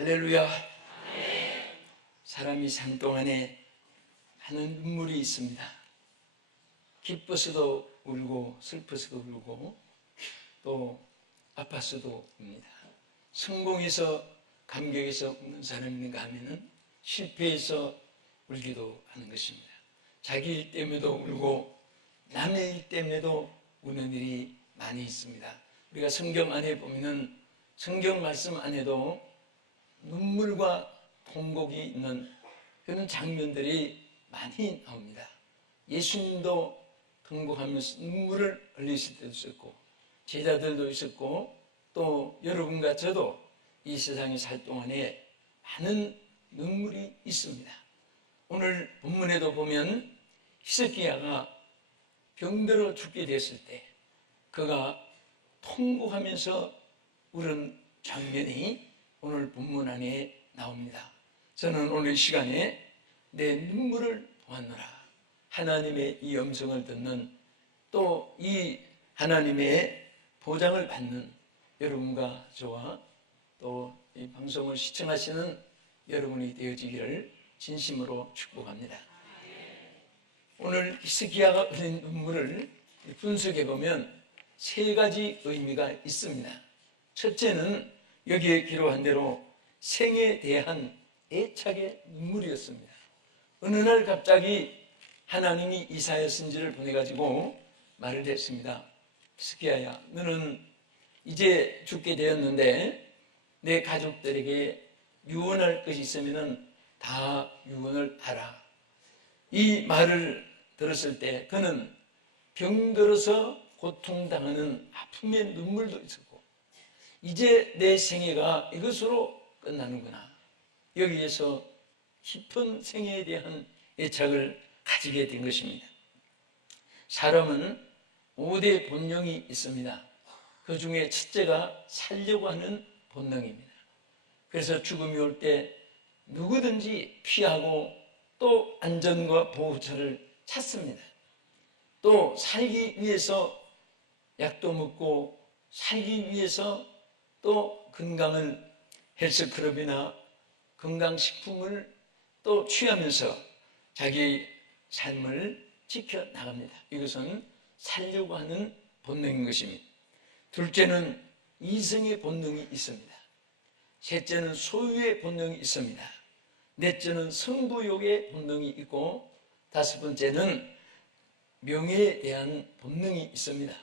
할렐루야. 사람이 삶 동안에 많은 눈물이 있습니다. 기뻐서도 울고 슬퍼서도 울고 또 아파서도 웁니다. 성공해서 감격해서 우는 사람이 있는가 하면은 실패해서 울기도 하는 것입니다. 자기 일 때문에도 울고 남의 일 때문에도 우는 일이 많이 있습니다. 우리가 성경 안에 보면은 성경 말씀 안에도 눈물과 통곡이 있는 그런 장면들이 많이 나옵니다. 예수님도 통곡하면서 눈물을 흘리실 때도 있었고 제자들도 있었고 또 여러분과 저도 이 세상에 살 동안에 많은 눈물이 있습니다. 오늘 본문에도 보면 히스기야가 병들어 죽게 됐을 때 그가 통곡하면서 울은 장면이 오늘 본문 안에 나옵니다. 저는 오늘 이 시간에 내 눈물을 보았노라, 하나님의 이 음성을 듣는 또 이 하나님의 보장을 받는 여러분과 저와 또 이 방송을 시청하시는 여러분이 되어지기를 진심으로 축복합니다. 오늘 히스기야가 흘린 눈물을 분석해 보면 세 가지 의미가 있습니다. 첫째는 여기에 기록한 대로 생에 대한 애착의 눈물이었습니다. 어느 날 갑자기 하나님이 이사야 선지를 보내가지고 말을 했습니다. 히스기야야, 너는 이제 죽게 되었는데 내 가족들에게 유언할 것이 있으면 다 유언을 하라. 이 말을 들었을 때 그는 병들어서 고통당하는 아픔의 눈물도 있었고 이제 내 생애가 이것으로 끝나는구나, 여기에서 깊은 생애에 대한 애착을 가지게 된 것입니다. 사람은 5대 본능이 있습니다. 그 중에 첫째가 살려고 하는 본능입니다. 그래서 죽음이 올 때 누구든지 피하고 또 안전과 보호처를 찾습니다. 또 살기 위해서 약도 먹고 살기 위해서 또 건강을 헬스클럽이나 건강식품을 또 취하면서 자기 삶을 지켜나갑니다. 이것은 살려고 하는 본능인 것입니다. 둘째는 이성의 본능이 있습니다. 셋째는 소유의 본능이 있습니다. 넷째는 승부욕의 본능이 있고 다섯 번째는 명예에 대한 본능이 있습니다.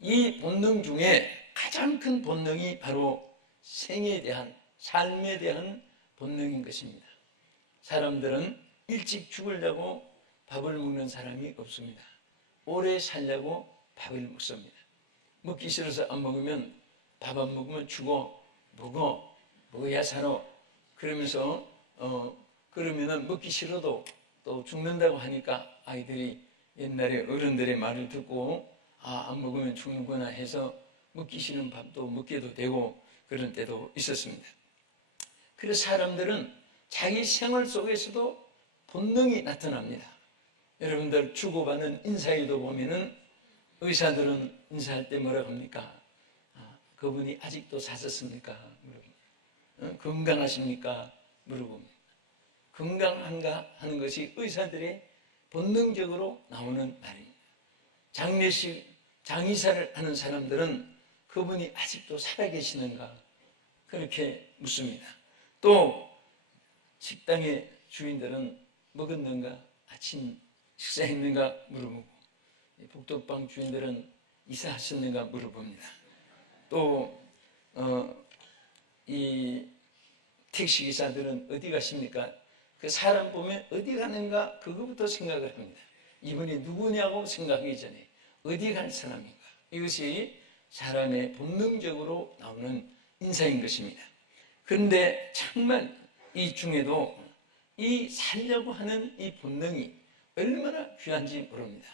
이 본능 중에 가장 큰 본능이 바로 생에 대한, 삶에 대한 본능인 것입니다. 사람들은 일찍 죽으려고 밥을 먹는 사람이 없습니다. 오래 살려고 밥을 먹습니다. 먹기 싫어서 안 먹으면 밥 안 먹으면 죽어, 먹어야 살아. 그러면서 그러면은 먹기 싫어도 또 죽는다고 하니까 아이들이 옛날에 어른들의 말을 듣고 안 먹으면 죽는구나 해서 먹기 싫은 밥도 먹게도 되고 그런 때도 있었습니다. 그래서 사람들은 자기 생활 속에서도 본능이 나타납니다. 여러분들 주고받는 인사에도 보면은 의사들은 인사할 때 뭐라고 합니까? 그분이 아직도 사셨습니까? 물어봅니다. 건강하십니까? 물어봅니다. 건강한가 하는 것이 의사들의 본능적으로 나오는 말입니다. 장례식, 장의사를 하는 사람들은 그분이 아직도 살아계시는가? 그렇게 묻습니다. 또 식당의 주인들은 먹었는가? 아침 식사했는가? 물어보고 복덕방 주인들은 이사하셨는가? 물어봅니다. 또 이 택시기사들은 어디 가십니까? 그 사람 보면 어디 가는가? 그거부터 생각을 합니다. 이분이 누구냐고 생각하기 전에 어디 갈 사람인가? 이것이 사람의 본능적으로 나오는 인사인 것입니다. 그런데 정말 이 중에도 이 살려고 하는 이 본능이 얼마나 귀한지 모릅니다.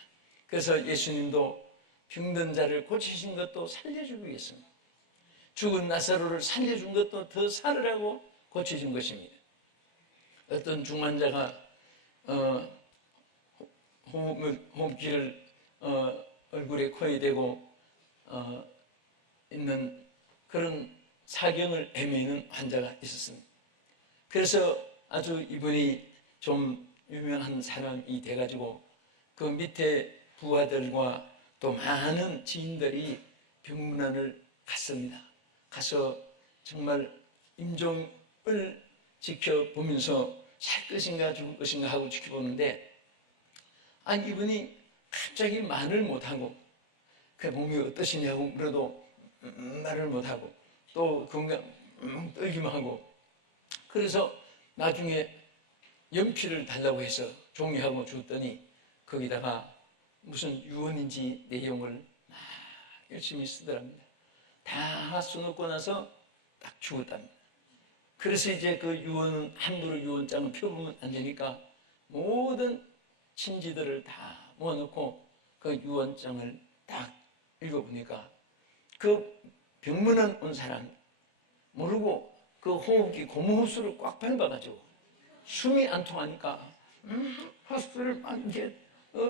그래서 예수님도 병든 자를 고치신 것도 살려주기 위해서입니다. 죽은 나사로를 살려준 것도 더 살으라고 고쳐준 것입니다. 어떤 중환자가 호흡기를 얼굴에 코에 대고 있는 그런 사경을 헤매는 환자가 있었습니다. 그래서 아주 이분이 좀 유명한 사람이 돼가지고 그 밑에 부하들과 또 많은 지인들이 병문안을 갔습니다. 가서 정말 임종을 지켜보면서 살 것인가 죽을 것인가 하고 지켜보는데, 아니 이분이 갑자기 말을 못하고 그 몸이 어떠시냐고 물어도 말을 못하고 또 건강 떨기만 하고, 그래서 나중에 연필을 달라고 해서 종이하고 줬더니 거기다가 무슨 유언인지 내용을 막 열심히 쓰더랍니다. 다 써놓고 나서 딱 죽었답니다. 그래서 이제 그 유언은 함부로 유언장을 펴보면 안 되니까 모든 친지들을 다 모아놓고 그 유언장을 딱 읽어보니까 그 병문안 온 사람 모르고 그 호흡기 고무호수를 꽉 밟아가지고 숨이 안 통하니까 호수를 막 이렇게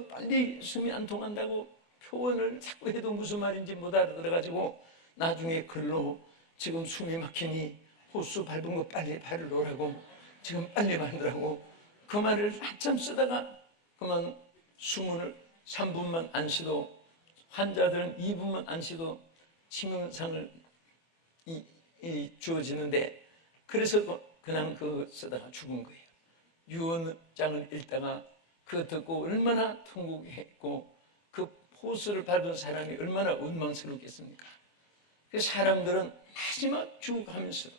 빨리 숨이 안 통한다고 표현을 자꾸 해도 무슨 말인지 못 알아들어가지고 나중에 글로 지금 숨이 막히니 호수 밟은 거 빨리 발을 놓으라고, 지금 빨리 만들라고 그 말을 한참 쓰다가 그만 숨을 3분만 안 쉬도, 환자들은 2분만 안 쉬도 치명상을 주어지는데, 그래서 그냥 그 쓰다가 죽은 거예요. 유언장을 읽다가 그거 듣고 얼마나 통곡했고 그 호수를 밟은 사람이 얼마나 원망스럽겠습니까? 그 사람들은 마지막 죽어가면서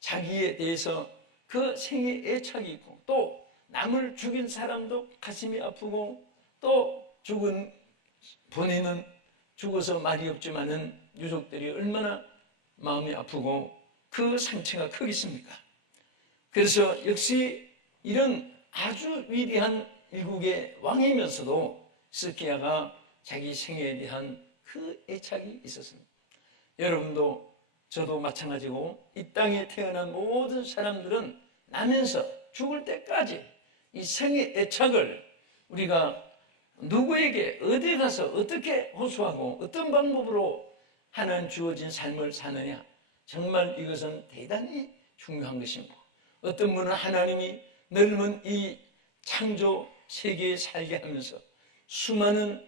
자기에 대해서 그 생에 애착이 있고 또 남을 죽인 사람도 가슴이 아프고 또 죽은 본인은 죽어서 말이 없지만은 유족들이 얼마나 마음이 아프고 그 상처가 크겠습니까? 그래서 역시 이런 아주 위대한 일국의 왕이면서도 스키야가 자기 생애에 대한 그 애착이 있었습니다. 여러분도 저도 마찬가지고 이 땅에 태어난 모든 사람들은 나면서 죽을 때까지 이 생의 애착을 우리가 누구에게 어디 가서 어떻게 호소하고 어떤 방법으로 하나님 주어진 삶을 사느냐, 정말 이것은 대단히 중요한 것입니다. 어떤 분은 하나님이 넓은 이 창조 세계에 살게 하면서 수많은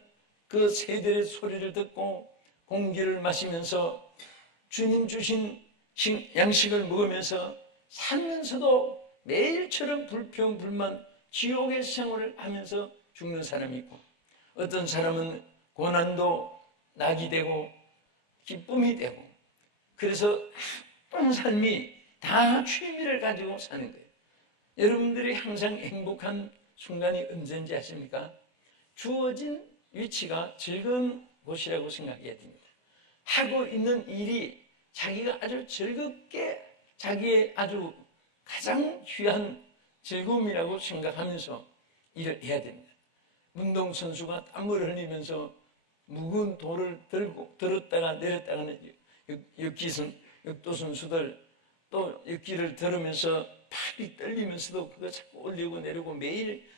그 새들의 소리를 듣고 공기를 마시면서 주님 주신 양식을 먹으면서 살면서도 매일처럼 불평불만 지옥의 생활을 하면서 죽는 사람이 있고, 어떤 사람은 고난도 낙이 되고 기쁨이 되고, 그래서 어떤 삶이 다 취미를 가지고 사는 거예요. 여러분들이 항상 행복한 순간이 언제인지 아십니까? 주어진 위치가 즐거운 곳이라고 생각해야 됩니다. 하고 있는 일이 자기가 아주 즐겁게 자기의 아주 가장 귀한 즐거움이라고 생각하면서 일을 해야 됩니다. 운동선수가 땀을 흘리면서 무거운 돌을 들었다가 내렸다가는 역도 선수들, 또 역기를 들으면서 팔이 떨리면서도 그거 자꾸 올리고 내리고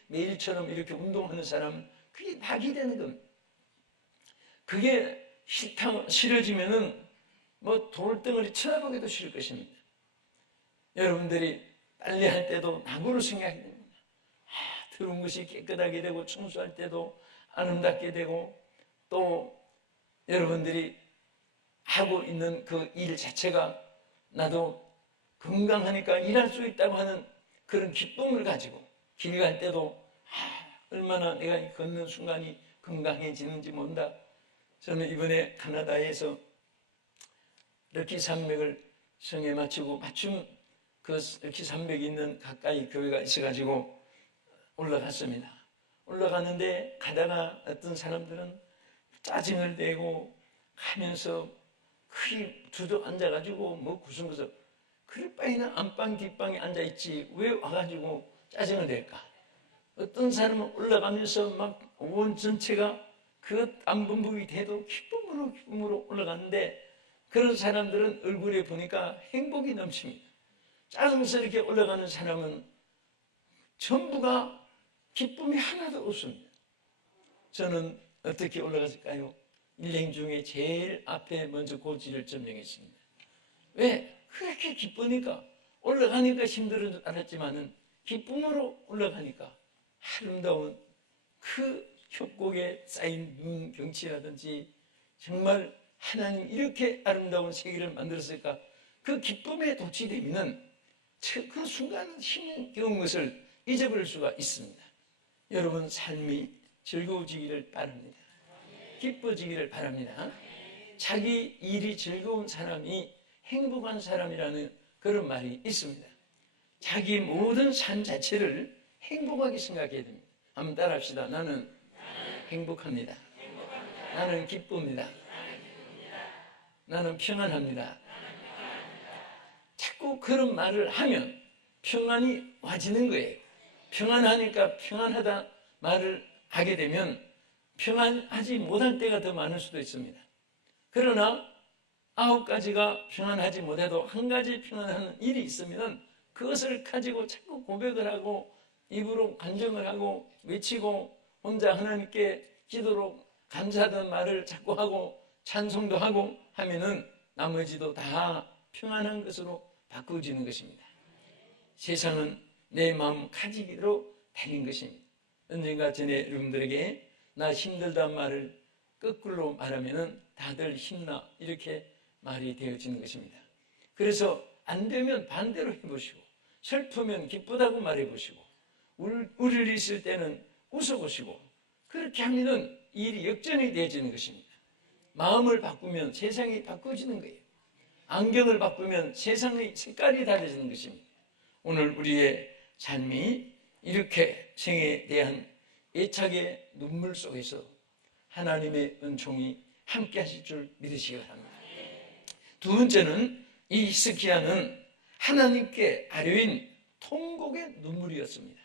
매일처럼 이렇게 운동하는 사람은 그게 낙이 되는 겁니다. 그게 싫어지면은 뭐 돌덩어리 쳐다보기도 싫을 것입니다. 여러분들이 빨래할 때도 낙으로 생각해야 됩니다. 더러운 것이 깨끗하게 되고 청소할 때도 아름답게 되고, 또 여러분들이 하고 있는 그 일 자체가 나도 건강하니까 일할 수 있다고 하는 그런 기쁨을 가지고 길 갈 때도 얼마나 내가 걷는 순간이 건강해지는지 모른다. 저는 이번에 캐나다에서 럭키 산맥을 성에 마치고 마침 그 럭키 산맥이 있는 가까이 교회가 있어가지고 올라갔습니다. 올라가는데 가다가 어떤 사람들은 짜증을 내고 하면서 크게 주저 앉아가지고 뭐 구석구석, 그럴 바에는 안방 뒷방에 앉아있지 왜 와가지고 짜증을 낼까? 어떤 사람은 올라가면서 막 온 전체가 그 땀범벅이 돼도 기쁨으로 올라갔는데, 그런 사람들은 얼굴에 보니까 행복이 넘칩니다. 짜증스럽게 올라가는 사람은 전부가 기쁨이 하나도 없습니다. 저는 어떻게 올라갔을까요? 일행 중에 제일 앞에 먼저 고지를 점령했습니다. 왜? 그렇게 기쁘니까. 올라가니까 힘들은 줄 알았지만은 기쁨으로 올라가니까 아름다운 그 협곡에 쌓인 눈 경치라든지 정말 하나님 이렇게 아름다운 세계를 만들었을까? 그 기쁨에 도취되면은 그 순간 힘겨운 것을 잊어버릴 수가 있습니다. 여러분 삶이 즐거워지기를 바랍니다. 기뻐지기를 바랍니다. 자기 일이 즐거운 사람이 행복한 사람이라는 그런 말이 있습니다. 자기 모든 삶 자체를 행복하게 생각해야 됩니다. 한번 따라합시다. 나는 행복합니다. 나는 기쁩니다. 나는 평안합니다. 자꾸 그런 말을 하면 평안이 와지는 거예요. 평안하니까 평안하다 말을 하게 되면 평안하지 못할 때가 더 많을 수도 있습니다. 그러나 9가지가 평안하지 못해도 한 가지 평안한 일이 있으면 그것을 가지고 자꾸 고백을 하고 입으로 간증을 하고 외치고 혼자 하나님께 기도로 감사하던 말을 자꾸 하고 찬송도 하고 하면은 나머지도 다 평안한 것으로 바꾸어지는 것입니다. 세상은 내 마음 가지기로 달린 것입니다. 언젠가 전에 여러분들에게 나 힘들단 말을 거꾸로 말하면은 다들 힘나 이렇게 말이 되어지는 것입니다. 그래서 안 되면 반대로 해보시고 슬프면 기쁘다고 말해보시고 우릴 있을 때는 웃어보시고 그렇게 하면은 일이 역전이 되어지는 것입니다. 마음을 바꾸면 세상이 바꿔지는 거예요. 안경을 바꾸면 세상의 색깔이 달라지는 것입니다. 오늘 우리의 삶이 이렇게 생에 대한 애착의 눈물 속에서 하나님의 은총이 함께 하실 줄 믿으시기 바랍니다. 두 번째는 이 히스기야는 하나님께 아뢰인 통곡의 눈물이었습니다.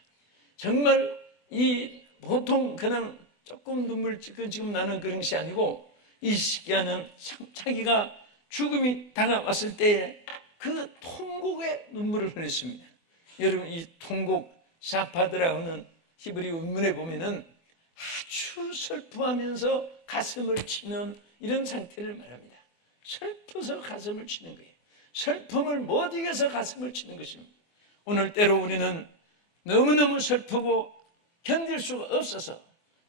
정말 이 보통 그냥 조금 눈물 지금 나는 그런 것이 아니고 이 히스기야는 자기가 죽음이 다가왔을 때에 그 통곡의 눈물을 흘렸습니다. 여러분 이 통곡 샤파드라고 하는 히브리 원문에 보면은 아주 슬퍼하면서 가슴을 치는 이런 상태를 말합니다. 슬퍼서 가슴을 치는 거예요. 슬픔을 못 이겨서 가슴을 치는 것입니다. 오늘 때로 우리는 너무너무 슬프고 견딜 수가 없어서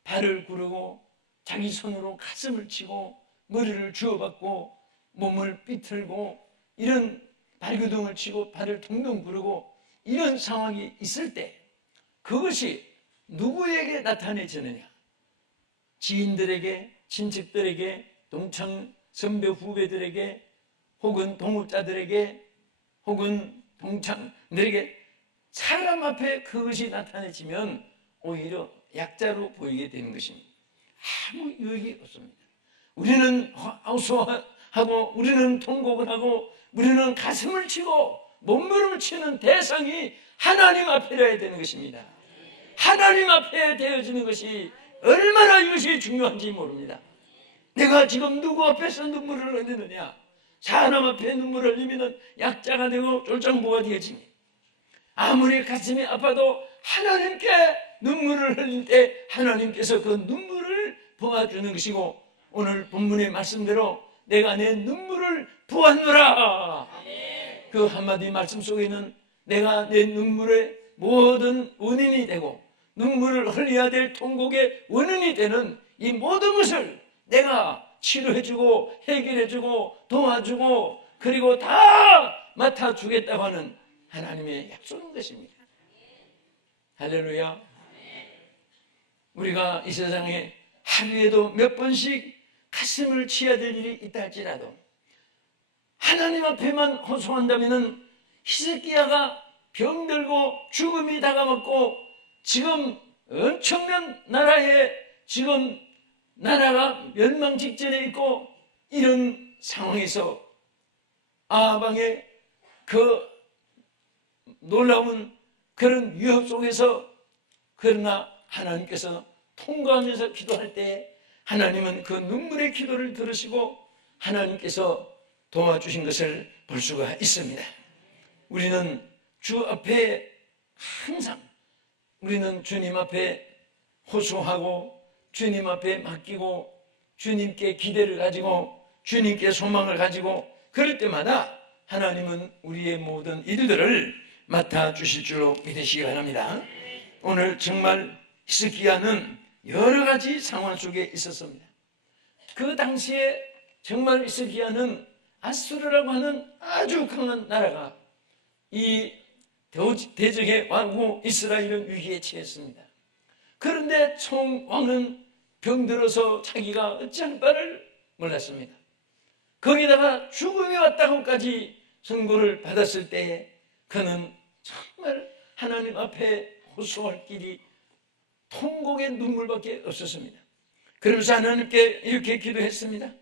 발을 구르고 자기 손으로 가슴을 치고 머리를 주워받고 몸을 삐틀고 이런 발그둥을 치고 발을 동동 구르고 이런 상황이 있을 때 그것이 누구에게 나타내지느냐? 지인들에게, 친척들에게, 동창 선배 후배들에게 혹은 동업자들에게 혹은 동창들에게 사람 앞에 그것이 나타내지면 오히려 약자로 보이게 되는 것입니다. 아무 유익이 없습니다. 우리는 하고 우리는 통곡을 하고 우리는 가슴을 치고 몸부림을 치는 대상이 하나님 앞에라야 되는 것입니다. 하나님 앞에 되어지는 것이 얼마나 이것이 중요한지 모릅니다. 내가 지금 누구 앞에서 눈물을 흘리느냐? 사람 앞에 눈물을 흘리면 약자가 되고 쫄장부가 되어집니다. 아무리 가슴이 아파도 하나님께 눈물을 흘릴 때 하나님께서 그 눈물을 보아주는 것이고 오늘 본문의 말씀대로 내가 내 눈물을 보았노라. 그 한마디 말씀 속에는 내가 내 눈물의 모든 원인이 되고 눈물을 흘려야 될 통곡의 원인이 되는 이 모든 것을 내가 치료해주고 해결해주고 도와주고 그리고 다 맡아주겠다고 하는 하나님의 약속인 것입니다. 할렐루야. 우리가 이 세상에 하루에도 몇 번씩 가슴을 치어야 될 일이 있다 할지라도 하나님 앞에만 호소한다면 히스기야가 병들고 죽음이 다가왔고 지금 엄청난 나라에 지금 나라가 멸망 직전에 있고 이런 상황에서 아방의 그 놀라운 그런 위협 속에서 그러나 하나님께서 통과하면서 기도할 때 하나님은 그 눈물의 기도를 들으시고 하나님께서 도와주신 것을 볼 수가 있습니다. 우리는 주 앞에 항상 우리는 주님 앞에 호소하고 주님 앞에 맡기고 주님께 기대를 가지고 주님께 소망을 가지고 그럴 때마다 하나님은 우리의 모든 일들을 맡아주실 줄로 믿으시기 바랍니다. 오늘 정말 히스기야는 여러 가지 상황 속에 있었습니다. 그 당시에 정말 히스기야는 아수르라고 하는 아주 강한 나라가 이 대적의 왕후 이스라엘은 위기에 처했습니다. 그런데 총왕은 병들어서 자기가 어찌할 바를 몰랐습니다. 거기다가 죽음이 왔다고까지 선고를 받았을 때 그는 정말 하나님 앞에 호소할 길이 통곡의 눈물밖에 없었습니다. 그러면서 하나님께 이렇게 기도했습니다.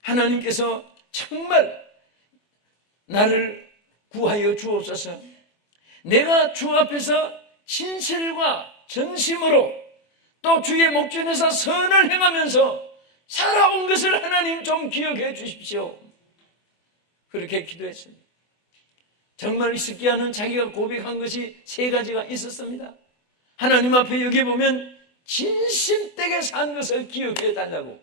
하나님께서 정말 나를 구하여 주옵소서. 내가 주 앞에서 진실과 전심으로 또 주의 목전에서 선을 행하면서 살아온 것을 하나님 좀 기억해 주십시오. 그렇게 기도했습니다. 정말 히스기야는 자기가 고백한 것이 세 가지가 있었습니다. 하나님 앞에 여기 보면 진심되게 산 것을 기억해 달라고,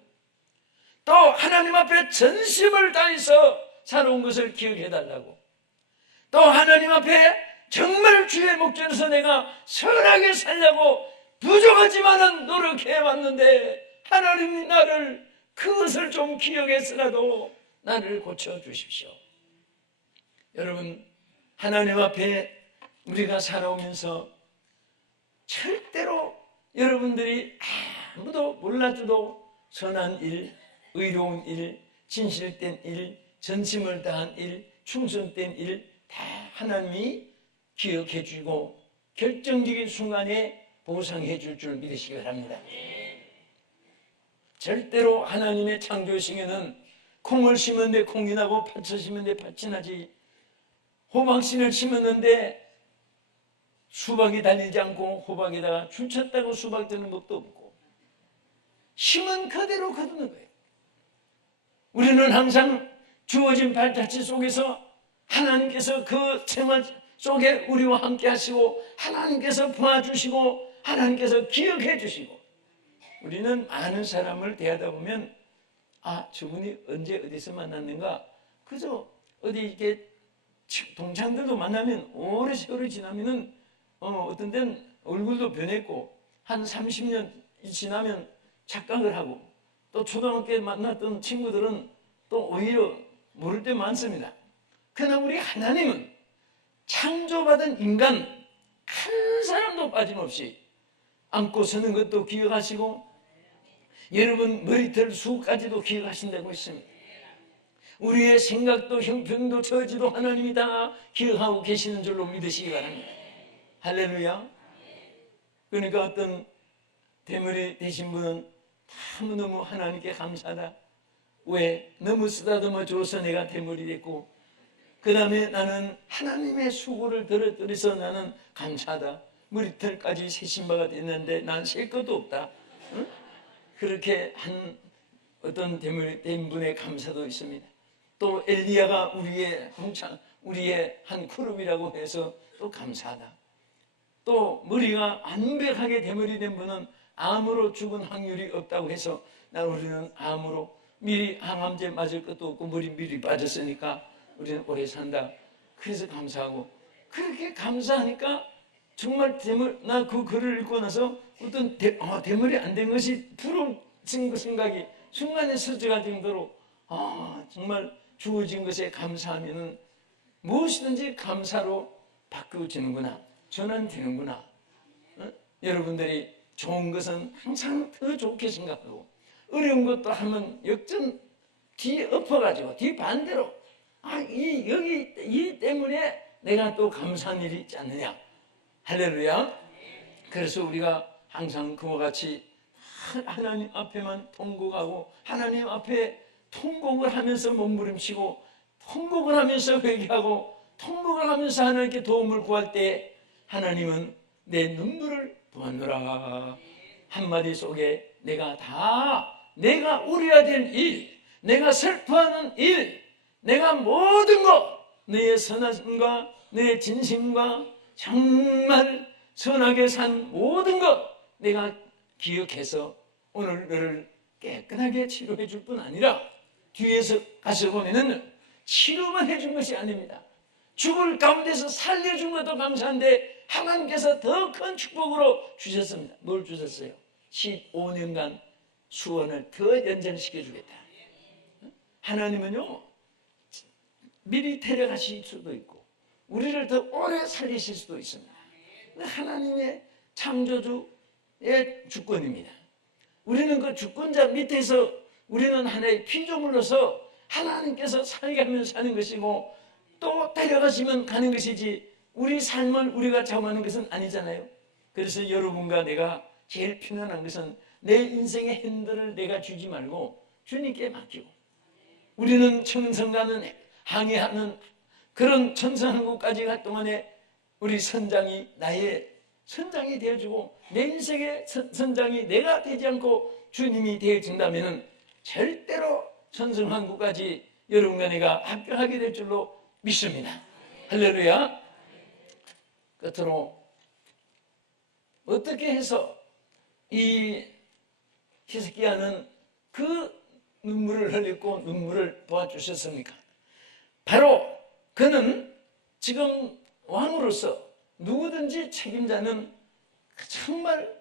또 하나님 앞에 전심을 다해서 살아온 것을 기억해 달라고, 또 하나님 앞에 정말 주의 목전에서 내가 선하게 살려고 부족하지만은 노력해 왔는데 하나님이 나를 그것을 좀 기억했으라도 나를 고쳐주십시오. 여러분, 하나님 앞에 우리가 살아오면서 절대로 여러분들이 아무도 몰라줘도 선한 일, 의로운 일, 진실된 일, 전심을 다한 일, 충성된 일 다 하나님이 기억해 주고 결정적인 순간에 보상해 줄 줄 믿으시기 바랍니다. 절대로 하나님의 창조시에는 콩을 심었는데 콩이 나고 팥을 심었는데 팥이 나지, 호박씨를 심었는데 수박이 달리지 않고 호박에다가 줄 쳤다고 수박 되는 것도 없고 심은 그대로 거두는 거예요. 우리는 항상 주어진 발자취 속에서 하나님께서 그 생활 속에 우리와 함께 하시고 하나님께서 도와주시고 하나님께서 기억해 주시고, 우리는 많은 사람을 대하다 보면 저분이 언제 어디서 만났는가, 그저 어디 이렇게 동창들도 만나면 오래 세월이 지나면은 어떤 데는 얼굴도 변했고 한 30년 지나면 착각을 하고, 또 초등학교 때 만났던 친구들은 또 오히려 모를 때 많습니다. 그러나 우리 하나님은 창조받은 인간 한 사람도 빠짐없이 안고 서는 것도 기억하시고 여러분 머리털 수까지도 기억하신다고 했습니다. 우리의 생각도 형편도 처지도 하나님이 다 기억하고 계시는 줄로 믿으시기 바랍니다. 할렐루야. 그러니까 어떤 대물이 되신 분은 너무너무 하나님께 감사하다. 왜? 너무 쓰다듬어 줘서 내가 대물이 됐고, 그 다음에 나는 하나님의 수고를 들어서 나는 감사하다. 머리털까지 새신 바가 됐는데 난 셀 것도 없다. 응? 그렇게 한 어떤 대물이 된 분의 감사도 있습니다. 또 엘리야가 우리의 한 그룹이라고 해서 또 감사하다. 또 머리가 완벽하게 대물이 된 분은 암으로 죽은 확률이 없다고 해서 우리는 암으로 미리 항암제 맞을 것도 없고 머리 미리 빠졌으니까 우리는 오래 산다. 그래서 감사하고, 그렇게 감사하니까 정말 나 그 글을 읽고 나서 어떤 대물이 안 된 것이 부러운 생각이 순간에 스쳐갈 정도로 정말 주어진 것에 감사하면 무엇이든지 감사로 바꾸어지는구나, 전환되는구나. 여러분들이 좋은 것은 항상 더 좋게 생각하고 어려운 것도 하면 역전 뒤 엎어가지고 뒤 반대로 이 때문에 내가 또 감사한 일이 있지 않느냐. 할렐루야. 그래서 우리가 항상 그와 같이 하나님 앞에만 통곡하고 하나님 앞에 통곡을 하면서 몸부림치고 통곡을 하면서 회개하고 통곡을 하면서 하나님께 도움을 구할 때 하나님은 내 눈물을 보았노라. 한마디 속에 내가 우려야 될 일, 내가 슬퍼하는 일, 내가 모든 것, 너의 선함과 너의 진심과 정말 선하게 산 모든 것 내가 기억해서 오늘 너를 깨끗하게 치료해 줄 뿐 아니라 뒤에서 가서 보면은 치료만 해준 것이 아닙니다. 죽을 가운데서 살려준 것도 감사한데 하나님께서 더 큰 축복으로 주셨습니다. 뭘 주셨어요? 15년간 수원을 더 연장시켜 주겠다. 하나님은요, 미리 데려가실 수도 있고 우리를 더 오래 살리실 수도 있습니다. 하나님의 창조주의 주권입니다. 우리는 그 주권자 밑에서 우리는 하나의 피조물로서 하나님께서 살게 하면 사는 것이고 또 데려가시면 가는 것이지 우리 삶을 우리가 정하는 것은 아니잖아요. 그래서 여러분과 내가 제일 편안한 것은 내 인생의 핸들을 내가 주지 말고 주님께 맡기고, 우리는 천성가는 항해하는 그런 천성한국까지 갈 동안에 우리 선장이 나의 선장이 되어주고 내 인생의 선장이 내가 되지 않고 주님이 되어준다면 절대로 천성한국까지 여러분과 내가 합격하게 될 줄로 믿습니다. 할렐루야. 끝으로 어떻게 해서 이 히스기야는 그 눈물을 흘리고 눈물을 도와주셨습니까? 바로 그는 지금 왕으로서 누구든지 책임자는 정말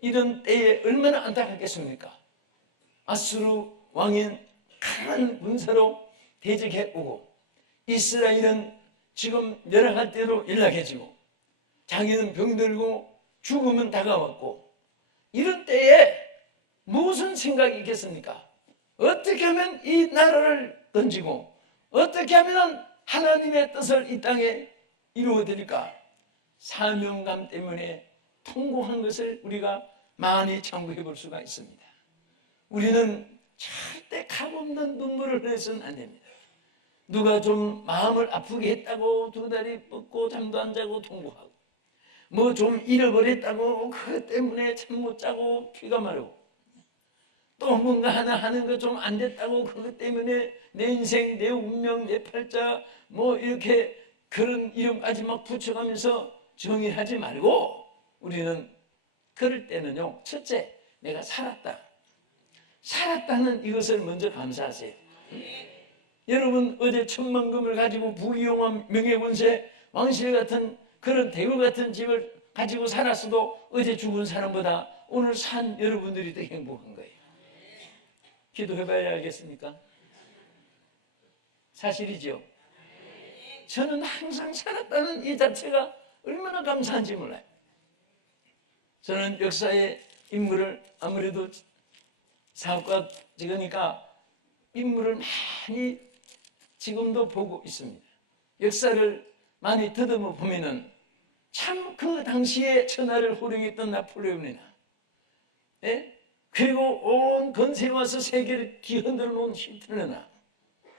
이런 때에 얼마나 안타깝겠습니까? 아수르 왕인 강한 군사로 대적해 오고 이스라엘은 지금 여러 갈대로 일락해지고 자기는 병들고 죽음은 다가왔고, 이런 때에 무슨 생각이 있겠습니까? 어떻게 하면 이 나라를 던지고 어떻게 하면 하나님의 뜻을 이 땅에 이루어드릴까? 사명감 때문에 통곡한 것을 우리가 많이 참고해 볼 수가 있습니다. 우리는 절대 값없는 눈물을 흘려서는 안 됩니다. 누가 좀 마음을 아프게 했다고 두 다리 뻗고 잠도 안 자고 통곡하고, 뭐 좀 잃어버렸다고 그것 때문에 잠 못 자고 피가 마르고, 또 뭔가 하나 하는 거 좀 안 됐다고 그것 때문에 내 인생, 내 운명, 내 팔자 뭐 이렇게 그런 이름까지 막 붙여가면서 정의하지 말고, 우리는 그럴 때는요, 첫째, 내가 살았다는 이것을 먼저 감사하세요. 여러분, 어제 천만금을 가지고 부귀영화, 명예권세, 왕실 같은 그런 대우 같은 집을 가지고 살았어도 어제 죽은 사람보다 오늘 산 여러분들이 더 행복한 거예요. 기도해봐야 알겠습니까? 사실이죠. 저는 항상 살았다는 이 자체가 얼마나 감사한지 몰라요. 저는 역사의 인물을 아무래도 사업가 찍으니까 인물을 많이 지금도 보고 있습니다. 역사를 많이 더듬어 보면은 참 그 당시에 천하를 호령했던 나폴레옹이나, 그리고 온 건세에 와서 세계를 뒤흔들어 놓은 히틀러나,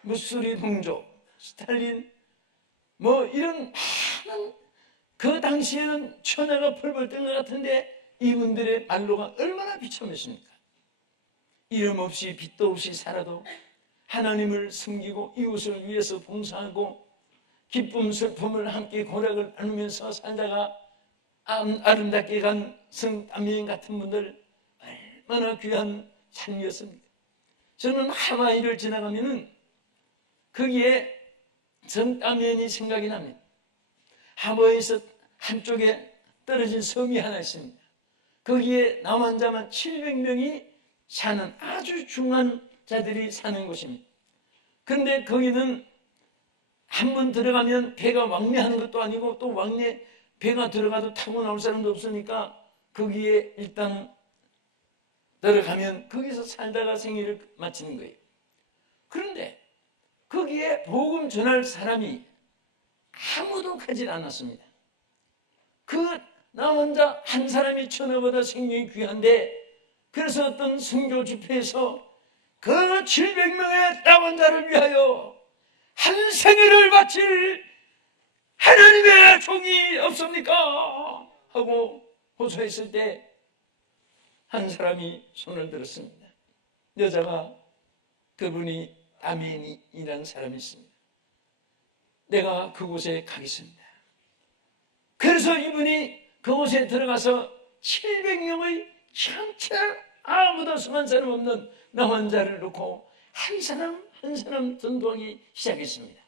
무소리 동족, 스탈린, 뭐 이런 많은 그 당시에는 천하가 펄펄 뜬 것 같은데 이분들의 말로가 얼마나 비참했습니까? 이름 없이 빚도 없이 살아도 하나님을 섬기고 이웃을 위해서 봉사하고 기쁨 슬픔을 함께 고락을 나누면서 살다가 아름답게 간 성따미엔 같은 분들, 얼마나 귀한 삶이었습니까? 저는 하와이를 지나가면은 거기에 성따미엔이 생각이 납니다. 하와이에서 한쪽에 떨어진 섬이 하나 있습니다. 거기에 남환자만 700명이 사는 아주 중한 자들이 사는 곳입니다. 그런데 거기는 한 번 들어가면 배가 왕래하는 것도 아니고, 또 왕래 배가 들어가도 타고 나올 사람도 없으니까 거기에 일단 들어가면 거기서 살다가 생일을 마치는 거예요. 그런데 거기에 복음 전할 사람이 아무도 가지 않았습니다. 나 혼자 한 사람이 천하보다 생명이 귀한데, 그래서 어떤 선교 집회에서 그 700명의 나 혼자를 위하여 한 생애를 바칠 하나님의 종이 없습니까? 하고 호소했을 때 한 사람이 손을 들었습니다. 여자가, 그분이 아멘이라는 사람이 있습니다. 내가 그곳에 가겠습니다. 그래서 이분이 그곳에 들어가서 700명의 전체 아무도 성한 사람 없는 나 혼자를 놓고 한 사람 한 사람 전도하기 시작했습니다.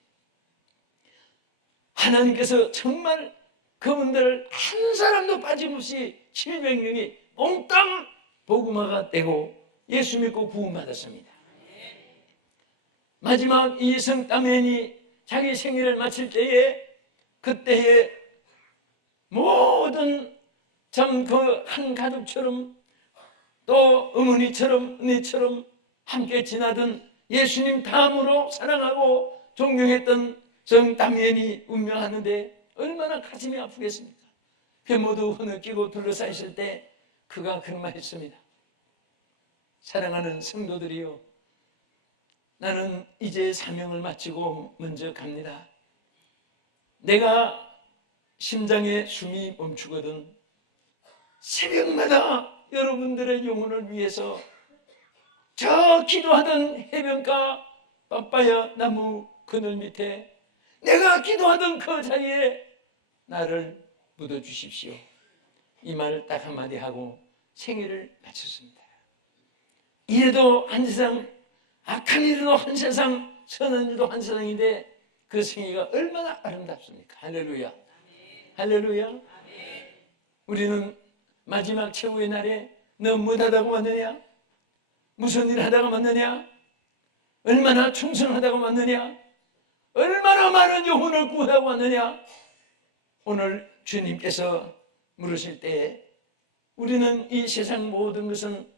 하나님께서 정말 그분들을 한 사람도 빠짐없이 700명이 몽땅 복음화가 되고 예수 믿고 구원받았습니다. 마지막 이 성따맨이 자기 생일을 마칠 때에 그때에 모든 참 그 한 가족처럼 또 어머니처럼 은혜처럼 함께 지나던 예수님 다음으로 사랑하고 존경했던 성따맨이 운명하는데 얼마나 가슴이 아프겠습니까? 그 모두 흐느끼고 둘러싸 있을 때 그가 그런 말 했습니다. 사랑하는 성도들이요, 나는 이제 사명을 마치고 먼저 갑니다. 내가 심장에 숨이 멈추거든 새벽마다 여러분들의 영혼을 위해서 저 기도하던 해변가 빠빠야 나무 그늘 밑에 내가 기도하던 그 자리에 나를 묻어주십시오. 이 말을 딱 한마디 하고 생일을 마쳤습니다. 이래도 한 세상, 악한 일도 한 세상, 선한 일도 한 세상인데 그 생애가 얼마나 아름답습니까? 할렐루야. 할렐루야. 우리는 마지막 최후의 날에 너 못하다가 왔느냐? 무슨 일 하다가 왔느냐? 얼마나 충성하다가 왔느냐? 얼마나 많은 영혼을 구하고 왔느냐? 오늘 주님께서 물으실 때에 우리는 이 세상 모든 것은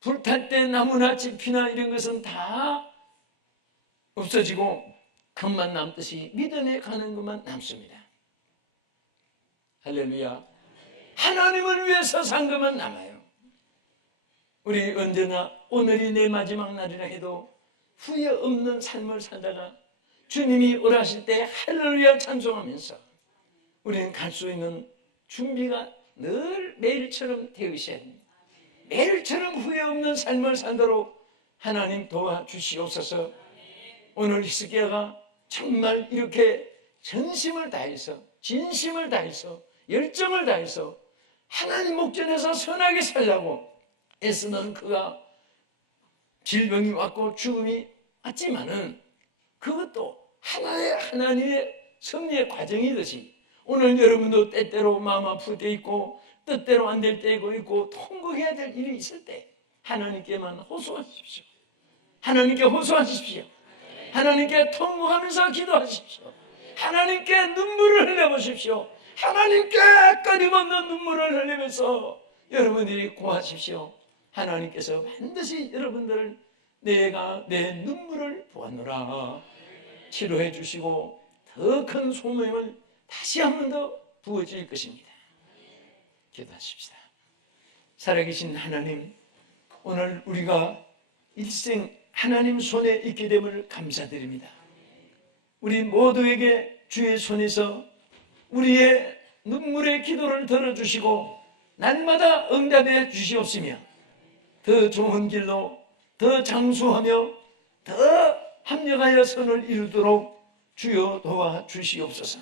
불탈 때 나무나 잎이나 이런 것은 다 없어지고 것만 남듯이 믿음에 가는 것만 남습니다. 할렐루야. 하나님을 위해서 산 것만 남아요. 우리 언제나 오늘이 내 마지막 날이라 해도 후회 없는 삶을 살다가 주님이 오라 하실 때 할렐루야 찬송하면서 우리는 갈 수 있는 준비가 늘 매일처럼 되어 있어야 됩니다. 매일처럼 후회 없는 삶을 살도록 하나님 도와주시옵소서. 오늘 히스기야가 정말 이렇게 전심을 다해서 진심을 다해서 열정을 다해서 하나님 목전에서 선하게 살려고 애쓰는 그가 질병이 왔고 죽음이 왔지만은 그것도 하나님의 섭리의 과정이듯이 오늘 여러분도 때때로 마음 아플 때 있고 뜻대로 안 될 때 있고 통곡해야 될 일이 있을 때 하나님께만 호소하십시오. 하나님께 호소하십시오. 하나님께 통곡하면서 기도하십시오. 하나님께 눈물을 흘려보십시오. 하나님께 끊임없는 눈물을 흘리면서 여러분들이 고하십시오. 하나님께서 반드시 여러분들을 내가 내 눈물을 보았노라 치료해 주시고 더 큰 소명을 다시 한 번 더 부어줄 것입니다. 기도하십시다. 살아계신 하나님, 오늘 우리가 일생 하나님 손에 있게 됨을 감사드립니다. 우리 모두에게 주의 손에서 우리의 눈물의 기도를 들어주시고 날마다 응답해 주시옵시며 더 좋은 길로 더 장수하며 더 합력하여 선을 이루도록 주여 도와주시옵소서.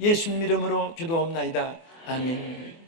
예수님 이름으로 기도합나이다. 아멘.